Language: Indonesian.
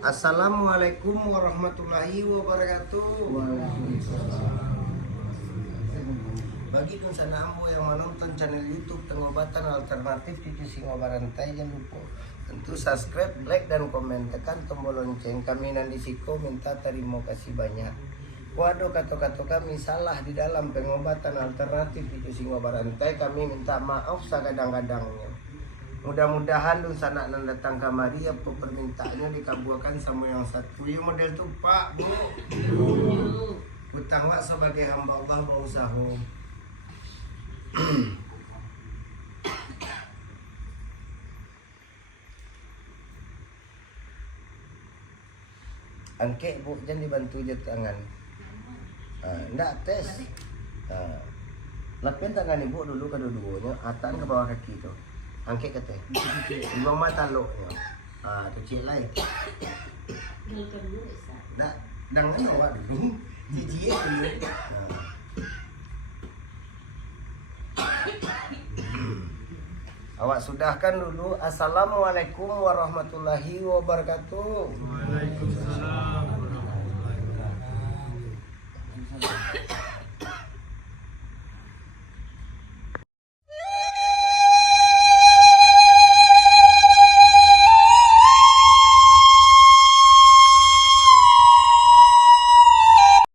Assalamualaikum warahmatullahi wabarakatuh. Bagi sana ambo yang menonton channel YouTube Pengobatan Alternatif Cucu Singo Barantai, jangan lupa tentu subscribe, like dan komen, tekan tombol lonceng. Kami Nandisiko minta terima kasih banyak. Waduh, kata-kata kami salah di dalam pengobatan alternatif Cucu Singo Barantai, kami minta maaf segadang-gadangnya. Mudah-mudahan dun sanak nan datang kamari apa permintaannya dikabulkan sama yang satu. Yang model tuh Pak, Bu. Utang wak sebagai hamba Allah berusaha. Angke Bu, jangan dibantu je tangan. Ndak tes. Lapin tangan Ibu dulu kedua-duanya, atan ke bawah kaki tuh. Angke kete. Di bawah mata lo. Tu cik lain. Ndak, dangan awak dulu. Cici dulu. Awak sudahkan dulu. Assalamualaikum warahmatullahi wabarakatuh. Waalaikumsalam warahmatullahi wabarakatuh.